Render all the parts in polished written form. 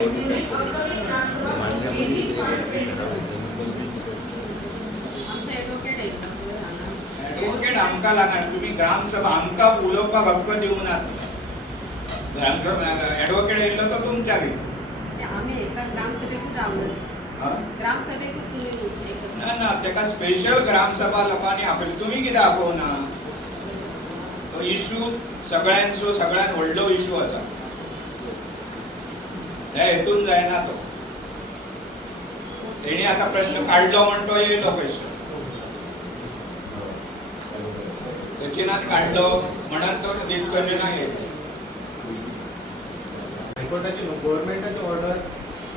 Advocate आमका लागणार. तुम्ही ग्रामसभा आमका उलोवपाक हक्क दिवनात. ॲडव्होकेट येयलो तो तुमच्या बी आम्ही एका ग्रामसभेतून रावलो. ग्रामसभेतून तुम्ही ना ना तेका स्पेशल ग्रामसभा लोकांनी आपली. तुम्ही कितें आपोवना? तो इशू सगळ्यांचो सगळ्यात व्हडलो इशू आसा. ह्या हेतून जायना तो. तेणी आता प्रश्न काढलो म्हण तो येयलो क्वेश्चन. सचिनात काढलो म्हणून तो डिस्कशनाक येयलो. हायकोर्टाची गव्हर्नमेंटाची ऑर्डर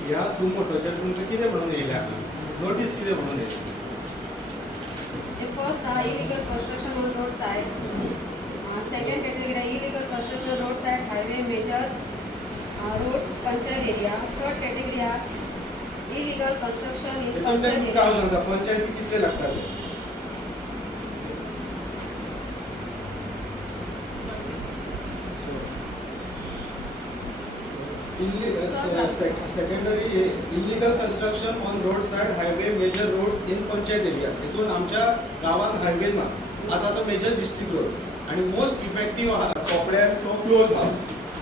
ह्या सुमोटोचेर तुमकां कितें म्हणून येयल्या नोटीस कितें म्हणून येयल्या? First illegal construction on road side. Second category illegal construction road side highway major road panchayat area. Third category illegal construction in panchayat area. पंचायती कितले लागतात? Secondary illegal construction on road side highway major roads in panchayat area. हितून आमच्या गावात highway ना असा तो major district road आणि मोस्ट इफेक्टिव्ह चोपड्यात तो क्लोज हा.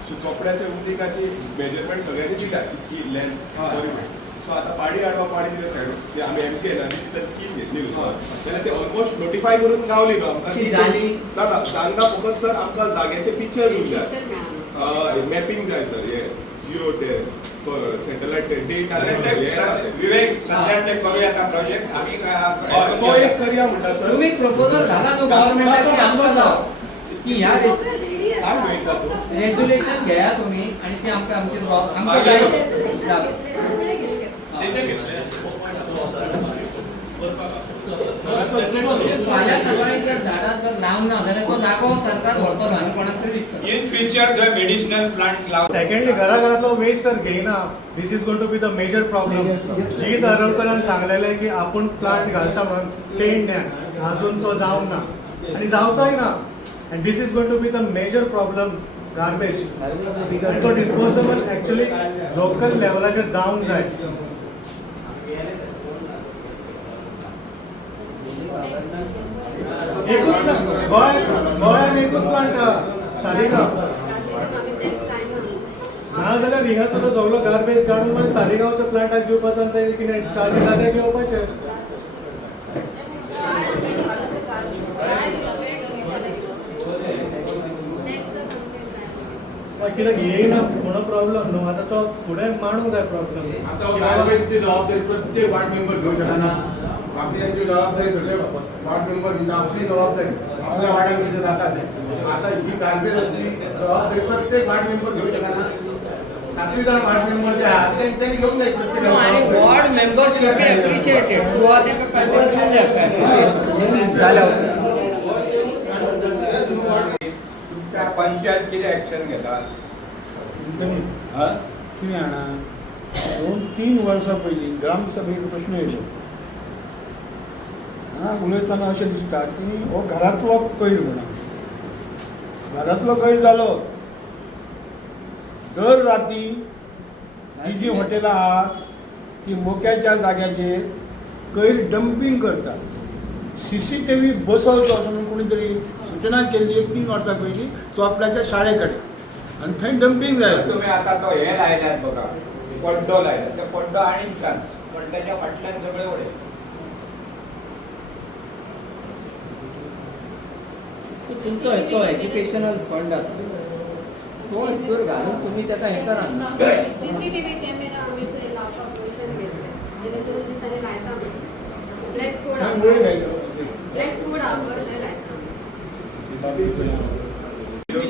सो चोपड्याच्या उदीकाची मेजरमेंट सगळ्यांनी दिल्या की लेंथ सो आता पाडी आडवा पाडी दिल्या सायड ते आम्ही एमटी येयला आनी तितून स्कीम घेतली तेन्ना ते ऑलमोस्ट नोटिफाय करून गावली न्हू आमकां जाली ना तांकां फकत सर आमकां जाग्याचे पिक्चर्स जाय मॅपिंग जाय सर हे झिरो ते तो सॅटेलायट डेटा विवेक सध्या ते करूया आता प्रोजेक्ट आम्ही तो एक करूया म्हणटा सर. तुम्ही प्रपोजल घाला तो गव्हर्नमेंटाक आमकां जाव की ह्या सांग मेळटा तूं रेझोल्युशन घेया तुम्ही आणि ते आमकां आमचे आमकां जाय फाल्यां सकाळी जर झाडां जर लावना जाल्यार तो जागो सरकार व्हरतलो आनी कोणाक तरी विकतलो. इन फ्युचर जर मेडिसिनल प्लांट लाव. सेकंडली घराघरातलो वेस्ट तर घेयना. This is going to be the major problem. जी धारवकरान सांगलेले की आपण प्लांट घालता म्हणून पेंडण्या अजून तो जावंक ना आणि जावचोय ना. And this is going to be the major problem garbage. आणि तो डिस्पोजेबल ॲक्च्युली लोकल लेवलाचेर जावंक जाय. एकूच गोंयान एकूच प्लांट सालिगांव ना जाल्यार हिंगासरलो सगळो गार्बेज काडून मागीर सालिगांवच्या प्लांटाक दिवपाचो आनी ते कितें चार्जीस जाल्यार घेवपाचे. कित्याक येयना म्हणून प्रॉब्लेम न्हू. आतां तो फुडें मांडूंक जाय प्रॉब्लेम. आता गार्बेजची जबाबदारी प्रत्येक वार्ड मेंबर घेऊ शकना. बाकीच्यांची जबाबदारी सगळे वार्ड मेंबर घेता. आपली जबाबदारी आपल्या वार्डात कितें जाता ते. आता ही गार्बेजाची जबाबदारी प्रत्येक वार्ड मेंबर घेऊ शकना. 7 जाण वार्ड मेंबर जे आहात त्यांनी घेऊन जाय प्रत्येक. आणि ward member should be appreciated. किंवा ताका काहीतरी दिवंक जाय जाल्यार तुमच्या पंचायत किती ऍक्शन घेतात? तुम्ही आणा 2-3 वर्सां पयलीं ग्रामसभेक प्रश्न येयलो. उलयतना अशें दिसता की हो घरांतलो कोयर म्हणून. घरांतलो कोयर जालो दर राती ही जी हॉटेलां आहात ती मोक्याच्या जाग्याचेर कोयर डंपींग करतात. CCTV बसवचो असो म्हणून कोणी तरी सूचना केल्ली 1-3 वर्सां पयलीं चोपड्याच्या शाळे कडेन आनी थंय डंपींग जालें. तुम्ही आता तो हे लायल्यात बघा पड्डो लायल्यात. ते पड्डो आनीक चान्स पड्ड्याच्या फाटल्यान सगळे उडे. तुमचो तो एज्युकेशनल फंड आसा तो हितूर घालून तुम्ही ताका हें करा. सीसीटीव्ही कॅमेरा आम्ही ते लावपाक वचून घेतले. गेल्या 2 दिसांनी लायता आमी. फ्लेक्स कोड आहा ते लायता.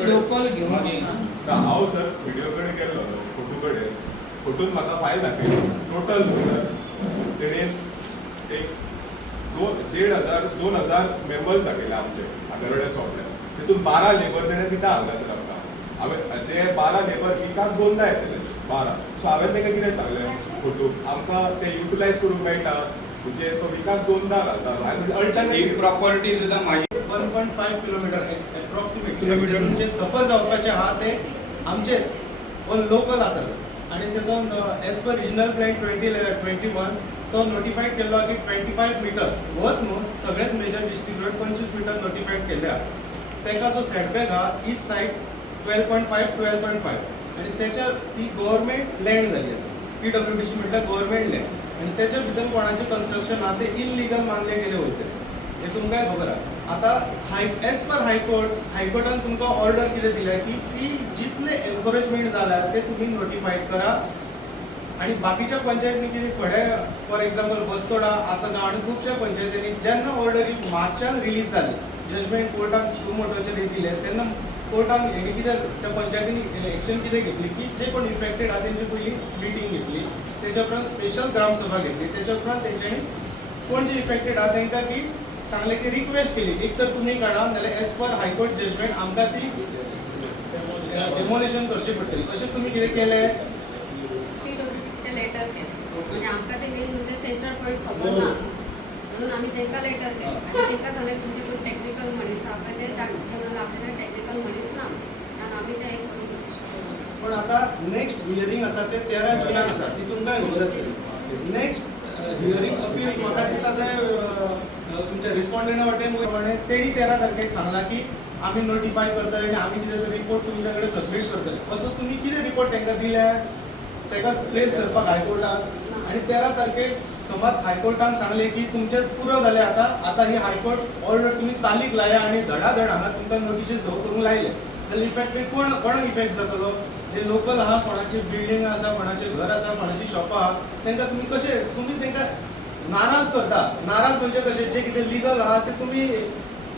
लोकल घेऊन हांव सर व्हिडिओ कडेन गेलो फोटो कडेन. फोटोन म्हाका फायल दाखयली. टोटल तेणेन एक 2,000 मेंबर्स दाखयले आमचे आगरवाड्या चोपड्यात. तितून 12 लेबर तेणें दिता हांगासर आमकां. हांवें ते 12 लेबर विकाक 2दा येतले 12. सो हांवें ताका कितें सांगलें फोटो आमकां ते युटिलायज करूंक मेळटा म्हणजे तो विकाक 2दा घालता. एक प्रॉपर्टी सुद्धा माझी 1.5 किलोमीटर एप्रॉक्सिमेट किलोमीटर म्हणजे सफर जावपाचे आहा ते आमचे पण लोकल आसत. आणि तेजो एज पर रिजनल प्लॅन 2021 तो नोटिफाईड केल्लो की 25 मिटर्स होत न्हू सगळ्यात major district road 25 metre notified केल्या. तेका जो सेटबॅक हा ईस्ट साईड 12.5 आणि त्याच्या ती गव्हर्मेंट लँड झाली आता PWDची म्हटल्यार गव्हर्मेंट लँड आणि त्याच्या भितर कोणाचे कन्स्ट्रक्शन हा ते इनलिगल मानले गेले होते हे तुमकां खबर आहा. आता एज पर हायकोर्टान तुमकां ऑर्डर कितें दिल्या की ती जितले एन्करेजमेंट जाला ते तुम्ही नोटिफाईड करा आणि बाकीच्या पंचायतींनी कितें थोडे फॉर एक्झाम्पल बस्तोडा आसगांव आणि खुबशा पंचायतींनी जेन्ना ऑर्डरी मार्चान रिलीज जाली जजमेंट कोर्टान सुमोटोचे दिले तेन्ना कोर्टान हेणी कितें त्या पंचायतींनी एक्शन कितें घेतली की जे कोण इफेक्टेड आहा तेंची पयली मिटींग घेतली तेच्या उपरांत स्पेशल ग्रामसभा घेतली तेच्या उपरांत तेंच्यांनी कोण जे इफेक्टेड आहा तांकां की सांगले की रिक्वेस्ट केली एक तर तुमी काडा नाल्यार एज पर हायकोर्ट जजमेंट आमकां ती डेमोलेशन करची पडटली. अशें तुमी कितें केलें ते लेटर केलें आणि आमकां ते मेन म्हणजे सेंट्रल पॉयंट खबर ना म्हणून आम्ही तांकां लेटर केलें आणि तांकां सांगलें तुमचे कोण टेक्निकल मनीस आहा पळय ते म्हणून आपल्याकडे टेक्निकल मनीस ना आणि आमी ते एक पण आता नेक्स्ट हियरिंग आसा ते 13 जुनाक आसा ती तुमकां खबर आसतली. नेक्स्ट हियरिंग अपील म्हाका दिसता ते तुमच्या रिस्पॉन्डंटा वटेन तेणी 13 तारखेक सांगला की आमी नोटिफाय करतले आनी आमी कितें तरी रिपोर्ट तुमच्या कडेन सबमीट करतले. असो तुमी कितें रिपोर्ट तांकां दिल्या ताका प्लेस करपाक हायकोर्टाक आणि 13 तारखेक समज हायकोर्टान सांगले की तुमचे पुरो जाले आता ही हायकोर्ट ऑर्डर तुम्ही चालीक लाया आणि धडाधड हांगा तुमकां नोटिसीस सर्व करूंक लायले जाल्यार इफेक्टेड कोणाक इफेक्ट जातलो जे लोकल आहा कोणाची बिल्डींग आसा कोणाचे घर आसा कोणाची शॉपां आहा तांकां तुमी कशें तुमी तांकां नाराज करता. नाराज म्हणजे कशें जे कितें लिगल आहा ते तुमी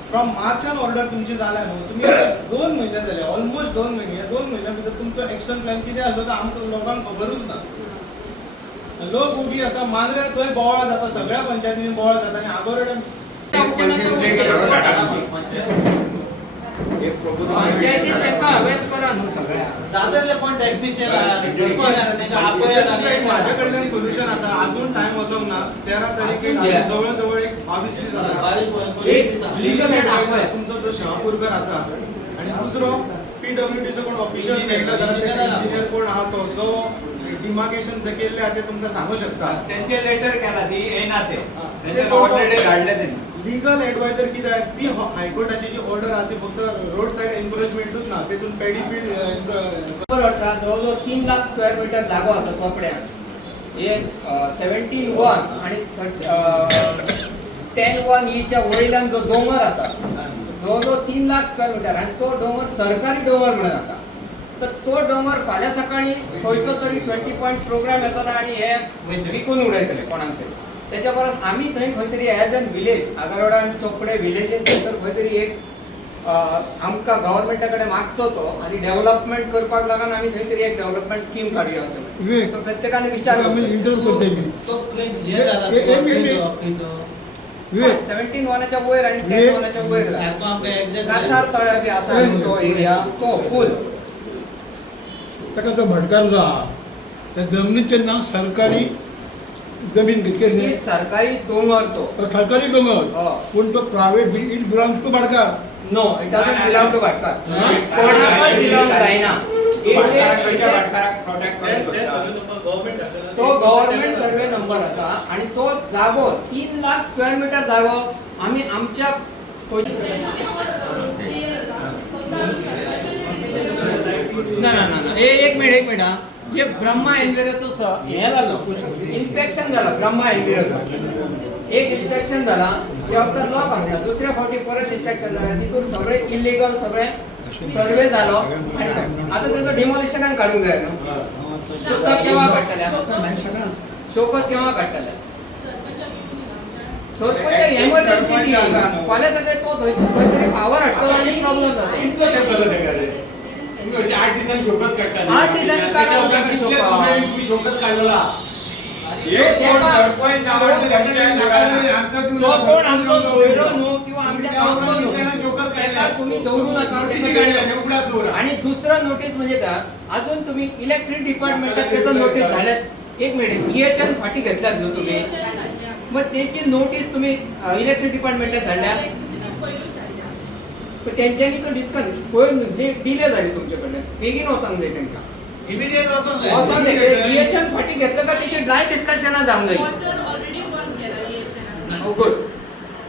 फ्रॉम मार्चान ऑर्डर तुमची जाल्या न्हू तुमी 2 म्हयने जाले ऑलमोस्ट 2 म्हयने ह्या 2 म्हयन्या भितर तुमचो एक्शन प्लॅन कितें आसलो तो आमकां लोकांक खबरूच ना. लोक उबी आसा मांद्रे थंय बोवाळ जाता सगळ्या पंचायतींनी बोवाळ जाता आणि आगोरडे पंचायतीत तांकां हवेत करा न्हू सगळ्या जातले पण टेक्निशियन माझ्या कडल्यान सोल्युशन आसा अजून टाइम वचोंक ना 13 तारीख जवळ जवळ एक 22 दीस आसा एक लीगल एडवायझर तुमचो जो शहापूरकर आसा आणि दुसरो PWDचो कोण ऑफिशियल इंजिनियर कोण आहा तो जो डिमार्केशन जे केल्ले आहा ते तुमकां सांगू शकता. त्यांचे लेटर केला ती येना ते ऑलरेडी काढले त्यांनी. लीगल एडवायझर कित्याक ती हायकोर्टाची जी ऑर्डर आहा ती फक्त रोड साईड एन्करेजमेंटूच ना तेतून पेडी फील्ड जवळजवळ 3 लाख स्क्वेअर मीटर जागो आसा चोपड्याक एक 17-1 आणि 10-1 हीच्या वयल्यान जो दोंगर आसा जवळजवळ 3 लाख स्क्वेअर मीटर आणि तो डोंगर सरकारी डोंगर म्हणून आसा. तर तो डोंगर फाल्यां सकाळी खंयचो तरी 20 पॉयंट प्रोग्राम येतलो आणि हे विकून उडयतले कोणाक तरी. त्याच्या परस आमी थंय खंय तरी एज एन विलेज आगारोडा आनी चोपडे विलेजीन थंयसर खंय तरी एक आमकां गव्हर्मेंटा कडेन मागचो तो आनी डेव्हलपमेंट करपाक लागून आमी थंय तरी एक डेव्हलपमेंट स्कीम काडया अशें तो प्रत्येकाने विचार 17-1च्या वयर आणि 10-1च्या वयर कासार तळ्या बी आसा तो एरिया तो फूल ताका तो भटकार जो आहा त्या जमनीचें नांव सरकारी जमीन घेतली सरकारी दोंगर तो सरकारी दोंगर पूण तो प्रायव्हेट इट बिलॉंग्स टू भाटकार. No it doesn't belong to भाटकार कोणाकच बिलॉंग जायना तो गव्हर्नमेंट सर्वे नंबर आसा आणि तो जागो 3 लाख स्क्वेअर मीटर जागो आम्ही आमच्या ना एक मिनिट हे ब्रह्मा एन्व्हिरोचो हे जालो इन्स्पेक्शन झालं ब्रह्मा एन्व्हिरोचो एक इन्स्पेक्शन झाला ते फक्त लॉक आसला दुसऱ्या फावटी परत इन्स्पेक्शन झाला तितून सगळे इलिगल सगळे सर्वे जालो आणि आता त्याचं डिमोलिशनान काढूंक जाय न्हू तो केव्हा काडटले शोकस केव्हा काडटले सरपंच एमर्जन्सी फाल्यां सगळे तो खंय तरी पावर हाडटलो आनी प्रॉब्लेम जाता 8 दिसांनी शोकस काडटा 8 दिसांनी काडला तुम्ही शोकस काढलेला सरपंच तो कोण आमचो सोयरो न्हू किंवा आमच्या गांवचो न्हू ताका तुम्ही दवरू नका आणि दुसरं नोटीस म्हणजे काय अजून तुम्ही इलेक्ट्रिसिटी डिपार्टमेंटात त्याचं नोटीस झाल्यात एक मिनिट EHN फाटी घेतल्यात न्हू तुम्ही मग त्याची नोटीस तुम्ही इलेक्ट्रिसिटी डिपार्टमेंटात धाडल्या पण त्यांच्यानी तो डिस्कस डिले झाली तुमच्याकडे बेगीन वचांक जाय तांकां इमिडिएट वचून जाय. वचोन EHN फाटी घेतलं का त्याची ब्लाइंड डिस्कशनां जावंक जाय. ऑलरेडी बंद केला EHN. गुड.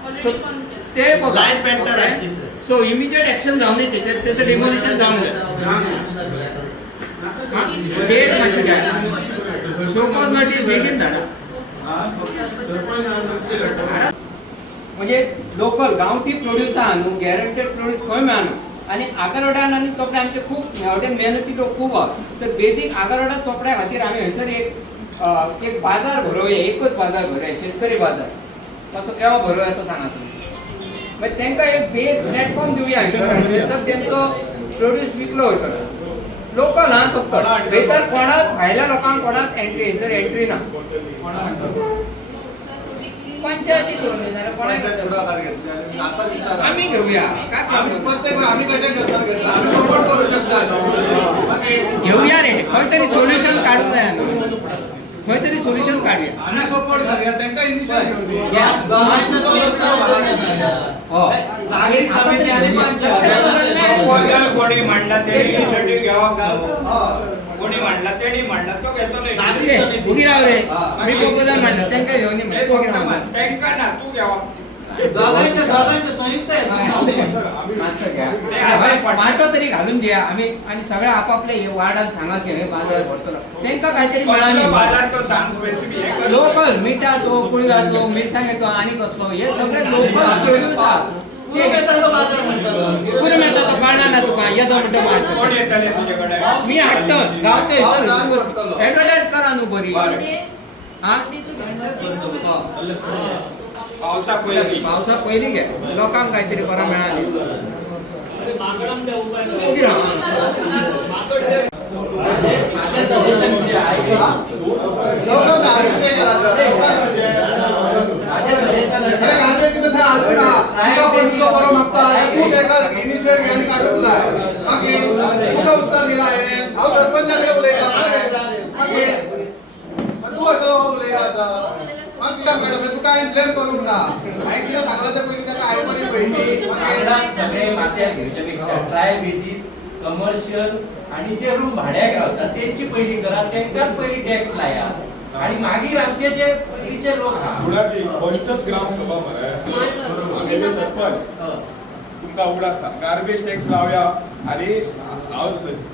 ऑलरेडी बंद केला. ते बघा. लाईन पेंटर आहे. सो इमिडिएट ऍक्शन जावं नाही त्याच्यात त्याचं डेमोलिशन जावंक जाय. डेट मातशें काय शोकॉज नोटीस बेगीन धाडा. म्हणजे लोकल गांवठी प्रोड्यूस आहा न्हू गॅरंटेड प्रोड्यूस खंय मेळना आनी आगारोडान आनी चोपडे आमचे खूब हेवटेन मेहनती लोक खूब आहा तर बेजीक आगारोडा चोपड्या खातीर आमी हयसर एक बाजार भरोवया एकच बाजार भरोवया शेतकरी बाजार तसो केव्हा भरोवया तो सांगा तुमी मागीर तांकां एक बेज प्लॅटफॉर्म दिवया हयसर तेंचो प्रोड्यूस विकलो वयतलो लोकल हा फक्त भितर कोणाक भायल्या लोकांक कोणाक एंट्री हयसर एंट्री ना पंचायती करून जाल्यार कोणाक आमी घेवया काय प्रॉब्लेम आम्ही कशा करतात घेतला आम्ही सपोर्ट करू शकता घेऊया रे खंय तरी सोल्युशन काढूंक जाय न्हू खंय तरी सोल्युशन काडुया आम्ही सपोर्ट करूया त्यांना इनिशिएटिव्ह घेऊन दिली. घ्या. हो नागरिक समिती आणि प्रपोजल कोणी मांडला ते इनिशिएटिव्ह घ्यावा का कोणी मांडला तेणी मांडला तो घेतो नाही ए, उभी राव रे मी प्रपोजल मांडलं तांकां घेवन ये म्हणून तो घेवन ये. त्यांका ना तू घ्यावा दोघांचे संयुक्त असं घ्या. माटो तरी घालून द्या आम्ही आणि सगळे आपापले हे वार्डान सांगा की हे बाजार भरतलो तांकां काहीतरी कसलो बाजार मिळाली तो सांग स्पेसिफिक हे कर. लोकल मिठाचो कुळदाचो मिरसांगेचो आणि कसलो हे सगळे लोकल प्रोड्यूस आहात पूर्वेताचो बाजार म्हणतो. पुरून येता तो कळना ना तुका येदो म्हणटा कोण मारतो येतले तुझ्याकडे मी हाडतो गावच्या हिसर ऍडव्हर्टायज करा न्हू बरी हा पावसा पयली पावसा पयलीं घे लोकांक काहीतरी बरं मेळाली उगी राव. माझे सजेशन किती आहे माझे सजेशन असे अरे गांधी किती था आजू ना तुका कोणतो बरो मागता तू तेका इनिशिएटिव्ह घेऊन काढतला मागे तुका उत्तर दिला आहे हांव सरपंचाकडे उलयता मागे तू असो उलयता मागता मॅडम तुका हांवें प्लॅन करूंक ना हांवें कितें सांगलां तें पयलीं ताका आयकोनी पयलीं वांगडात सगळे माथ्यार घेवचे पेक्षा ट्रायल बेजीस कमर्शियल आणि जे रूम भाड्याक रावतात त्यांची पहिली करा त्यांकाच पहिली टॅक्स लाया आणि मागीर आमचे जे पयलींचे लोक आहा उडाची फर्स्टच ग्रामसभा मरे आमी जे सरपंच तुमकां उगड आसा गार्बेज टॅक्स लावया आणि हांव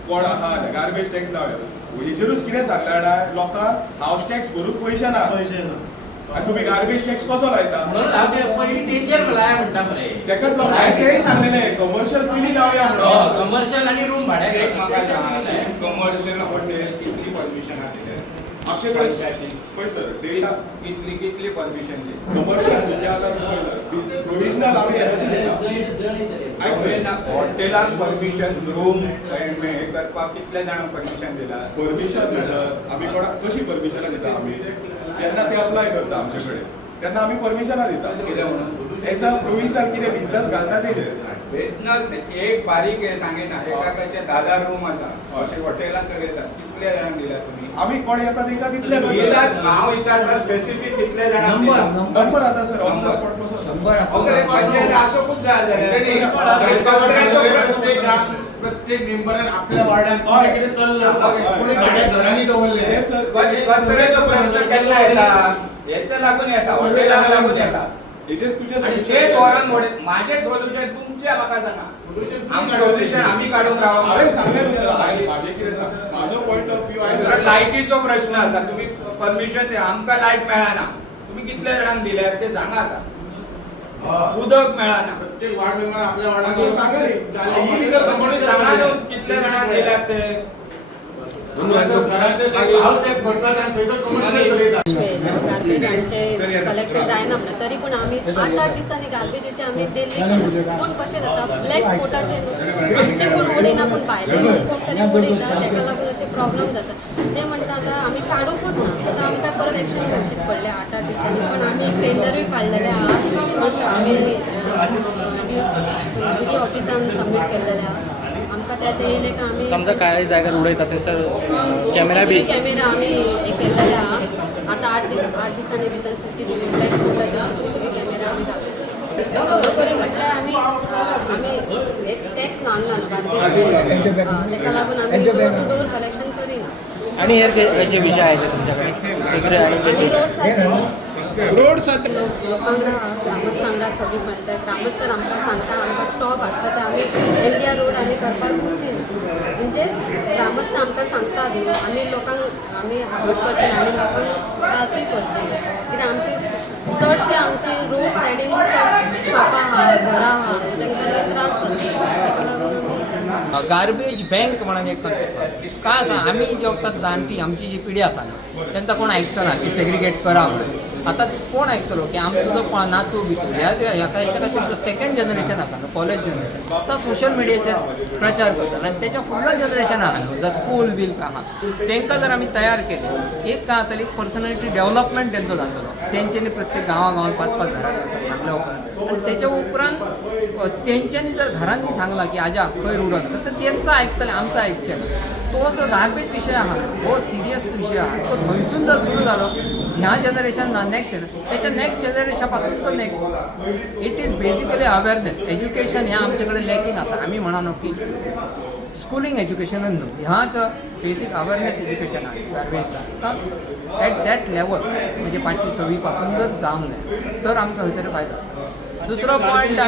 कोण आहा गार्बेज टॅक्स लावया हेजेरूच कितें सांगला जाणा लोकांक हावस टॅक्स भरूंक पयशे ना आनी तुमी गार्बेज टॅक्स कसो लायता म्हणून आमी पहिली तेचेर लाया म्हणटा मरे तेकाच लोक तेय सांगलेले कमर्शियल पयलीं लावया म्हणून कमर्शियल आणि रूम भाड्याक एक म्हाका सांग कमर्शियल हॉटेल कितली परमिशन दिले आमचे कडेन पळय सर डेटा कितली परमिशन दिली कमर्शियल जे आतां पळय सर प्रोविजनल आमी एनर्जी दिता हॉटेलांक परमिशन रूम हे करपाक कितले जाणांक परमिशन दिला परमिशन सर आमी कोणाक कशी परमिशनां दिता आमी जेन्ना ते अप्लाय करता आमचे कडेन तेन्ना आमी परमिशनां दिता कितें म्हणून एज अ प्रोविजनल कितें बिजनस घालता तेजेर वेतनाक एक बारीक हे सांगिना एकाचे 10 रूम आसा अशे हॉटेलां चलयतात कितले जाणांक दिला तुमी आमी कोण येता तेंकां तितले दिलात नांव विचारता स्पेसिफिक कितले जाणांक दिला नंबर आता सर ऑन द स्पॉट कसो 100 ओके पंचायत असोकूच जाय प्रत्येक मेंबरान आपल्या वार्डात कितें कितें चल्लां कोणी भाड्याक घरांनी दवरले हे सर कचऱ्याचो प्रश्न केन्ना येता हेच लागून येता हॉटेलाक लागून येता हेजेर तुजे आणि जे धोरण मोडे माझे सोल्युशन तुमच्या म्हाका सांगा आमचे सोल्युशन आमी काडूंक हांवें रावप सांगलें सर म्हाजें कितें सांग म्हाजो पॉयंट ऑफ व्यू हांवें लायटीचो प्रश्न आसा तुम्ही परमिशन आमकां लायट मेळना तुम्ही कितल्या जाणांक दिल्यात ते सांगा आता उदक मेळना प्रत्येक वार्ड मेंबर आपल्या वार्डात मागीर सांगा रे. ही लिगल तुम्ही कम्युनिटी सांगा न्हू कितल्या जाणांक दिल्यात ते घरांत हाऊस टॅक्स भरतात आणि थंयसर कमर्शियल चलयतात गार्बेज आमचे कलेक्शन जायना म्हणून तरी पण आम्ही 8-8 दिसांनी गार्बेजीचे आम्ही दिल्ली करता पूण कशें जाता ब्लॅक स्पॉटाचे न्हू आमचे कोण उडयना पूण भायले कोण तरी उडयता ताका लागून अशे प्रॉब्लेम जाता ते म्हणटा आतां आमी काडूंकूच ना आतां आमकां परत एक्शन घेवचीच पडलें 8-8 दिसांनी पण आमी टेंडरूय काडलेले आहा आमी विधी ऑफिसान सबमीट केल्लेले आहा आमकां त्यात येयले का आमी समजा काय जाग्यार उडयता थंयसर कॅमेरा बी कॅमेरा आमी हे केल्लेले आहा आतां 8 दिसांनी भितर CCTV ब्लॅक स्पॉटाचे CCTV कॅमेरा आमी घालता खरोखरी म्हटल्यार आमी एक टॅक्स मागना गार्बेज ताका लागून आमी डोर टू डोर कलेक्शन करिना. आणि हेर खंयचे विशय आयले तुमच्याकडे दुसरे आणि आणि रोड सायड रोड सायड लोकांना ग्रामस्थांना सगळी पंचायत ग्रामस्थ आमकां सांगता आमकां स्टॉप हाडपाचे आमी इंडिया रोड आमी करपाक दिवची ना. म्हणजे ग्रामस्थ आमकां सांगता न्ही आमी लोकांक आमी हट करचे ना आनी लोकांक त्रासूय करचे ना. कित्याक आमची चडशे आमचे रोड सायडीनूच शॉपां आहा घरां आहा तांकां लय त्रास जाता. ताका लागून आमी गार्बेज बँक म्हणून एक कन्सेप्ट काय आसा आमी जे वखदां जाणटी आमची जी पिढी आसा न्हू तेंचा कोण आयकचो ना की सेग्रिगेट करा म्हणून. आतां कोण आयकतलो की आमचो जो नातू भितर हेच्या खातीर जो सेकंड जनरेशन आसा न्हू कॉलेज जनरेशन तो सोशल मिडियाचेर प्रचार करता आनी तेच्या फुडलो जनरेशन आहा न्हू जो स्कूल बील आहा तांकां जर आमी तयार केले एक काय जातली पर्सनॅलिटी डेव्हलपमेंट तेंचो जातलो. तेंच्यांनी प्रत्येक गांवांत 5-5 घरां घालतात चांगल्या उपरांत आनी तेच्या उपरांत तेंच्यांनी जर घरांनी सांगलां की आजा खंय रुडो नाका तर तेंचं आयकतले आमचं आयकचें ना. तो जो गार्बेज विशय आहा हो सिरियस विशय आहा तो थंयसून जर सुरू जालो ह्या जनरेशन ना नेक्स्ट त्याच्या नेक्स्ट जनरेशन पासून तो next it is basically awareness education ह्या आमचे कडेन लॅकिंग आसा. आमी म्हणा न्हू की स्कुलींग एज्युकेशनूच न्हू ह्याच बेसीक अवेअरनेस एज्युकेशन आहे गार्बेजचा एट दॅट लेवल म्हणजे 5वी-6वी पासून जर जावंक जाय तर आमकां खंय तरी फायदो जाता. दुसरो पॉयंट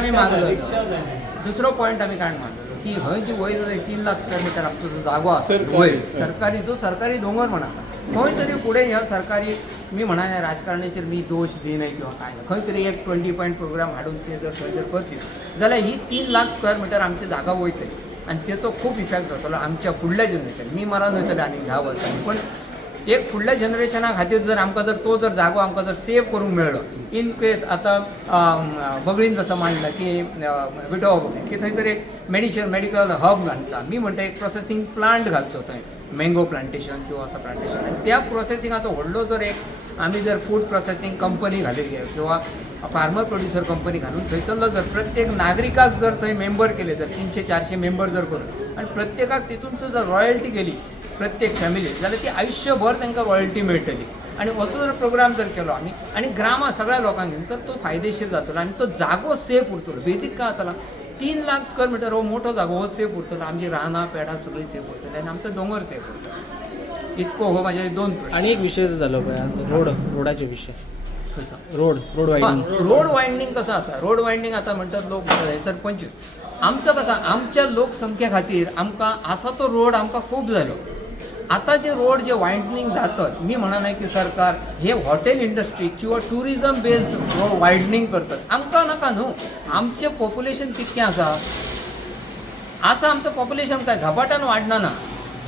आमी काय मागलो की हय जी वयर 3 लाख स्क्वेअर मिटर आमचो जो जागो आसा वयर सरकारी दोंगर म्हण आसा खंय तरी फुडें ह्या सरकारी मी म्हणाले राजकारणाचेर मी दोष दिनाय किंवा काय ना खंय तरी एक 20 पॉयंट प्रोग्राम हाडून ते जर खंय जर करतील जाल्यार ही 3 लाख स्क्वेअर मिटर आमची जागा वयतली आनी तेचो खूब इफेक्ट जातलो आमच्या फुडल्या जनरेशन. मी मरण वयतले आनी 10 वर्सांनी पण एक फुडल्या जनरेशना खातीर जर आमकां जर तो जर जागो आमकां जर सेव करूंक मेळ्ळो इन केस आतां बगळीन जसं मांडलां की विठोबा बगळीन की थंयसर एक मेडिकल हब घालचा मी म्हणटा एक प्रोसेसिंग प्लांट घालचो थंय मँगो प्लांटेशन किंवा असं प्लांटेशन आनी त्या प्रोसेसिंगाचो व्हडलो जर एक आमी जर फूड प्रोसेसिंग कंपनी घाली किंवा फार्मर प्रोड्युसर कंपनी घालून थंयसरलो जर प्रत्येक नागरिकाक जर थंय मेंबर केले जर 300-400 मेंबर जर करून आनी प्रत्येकाक तितूनच जर रॉयल्टी गेली प्रत्येक फॅमिलीक जाल्यार ती आयुष्यभर तांकां रॉयल्टी मेळटली. आणि असो जर प्रोग्राम जर केलो आमी आनी ग्रामा सगळ्या लोकांक घेवन तर तो फायदेशीर जातलो आनी तो जागो सेफ उरतलो. बेजीक काय जातलो 3 लाख स्क्वेअर मिटर हो मोठो जागो हो सेफ उरतलो आमची रानां पेडां सगळी सेफ उरतली आनी आमचो दोंगर सेफ उरतलो. इतको हो म्हाजे 2 आणि एक विषय जालो पळय रोडाचे विषय रोड वायंडींग कसं आसा रोड वायंडींग आता म्हणतात लोक सर 25 आमचं कसं आमच्या लोकसंख्ये खातीर आमकां आसा तो रोड आमकां खूब जालो. आता जे रोड जे वायंडनींग जातात मी म्हणा नाही की सरकार हे हॉटेल इंडस्ट्री किंवा टुरिझम बेस्ड रोड वायडनींग करतात आमकां नाका न्हू. आमचें पॉप्युलेशन कितकें आसा आमचं पॉप्युलेशन काय झपाट्यान वाडना ना.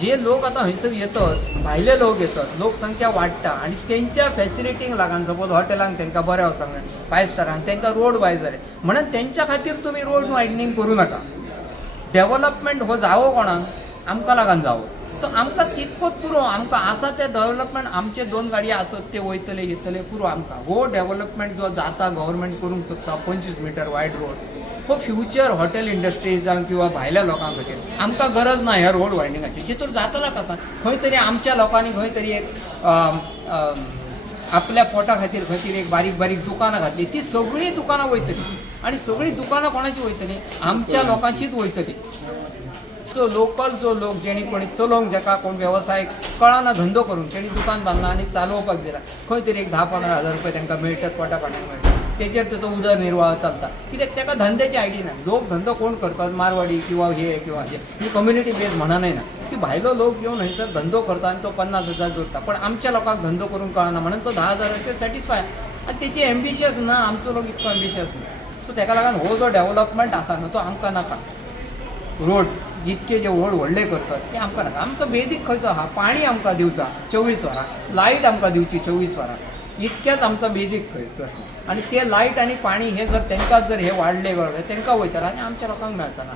जे लोक आता हंयसर येतात भायले लोक येतात लोकसंख्या वाडटा आणि त्यांच्या फॅसिलिटींक लागून सपोज हॉटेलांक तांकां बरें वचोंक जाय 5 स्टारांक तांकां रोड वायज जाय म्हणून त्यांच्या खातीर तुमी रोड वायडनींग करूं नाका. डेव्हलपमेंट हो जावो कोणाक आमकां लागून जावो तो आमकां तितकोच पुरो आमकां आसा ते डेव्हलपमेंट आमचे 2 गाडये आसत ते वयतले येतले पुरो आमकां हो डेव्हलपमेंट जो जाता गव्हर्मेंट करूंक शकता 25 मीटर वायड रोड हो फ्युचर हॉटेल इंडस्ट्रीजांक किंवा भायल्या लोकां खातीर आमकां गरज ना ह्या रोड वायडींगाची. जितूर जातला कसा खंय तरी आमच्या लोकांनी खंय तरी एक आपल्या पोटा खातीर खंय तरी एक बारीक बारीक दुकानां घातली ती सगळीं दुकानां वयतली आनी सगळीं दुकानां कोणाची वयतली आमच्या लोकांचीच वयतली. सो लोकल जो लोक जेणी कोणी चलोवंक जाका कोण वेवसाय कळना धंदो करून तेणी दुकान बांदला आनी चालोवपाक दिला खंय तरी एक 10-15 हजार रुपया तांकां मेळटात पोटा पाण्याक मेळटा तेचेर तेचो उदरनिर्वाह चलता कित्याक ताका धंद्याची आयडिया ना. लोक धंदो कोण करतात मारवाडी किंवा हे ही कम्युनिटी बेज म्हणनाय ना की भायलो लोक येवन हंयसर धंदो करता आनी तो 50,000 जोडटा पण आमच्या लोकांक धंदो करूंक कळना म्हणून तो 10,000चेर सॅटिस्फाय आनी तेची एम्बिशियस ना आमचो लोक इतको एम्बिशियस ना. सो ताका लागून हो जो डेव्हलपमेंट आसा न्हू तो आमकां नाका. रोड जितके जे रोड व्हडले करतात ते आमकां नाका. आमचो बेजीक खंयचो आहा पाणी आमकां दिवचा 24 वरां लायट आमकां दिवची 24 वरां इतकेच आमचो बेजीक प्रश्न आनी ते लायट आनी पाणी हे जर तांकां जर हे वाडले तांकां वयतले आनी आमच्या लोकांक मेळचा ना.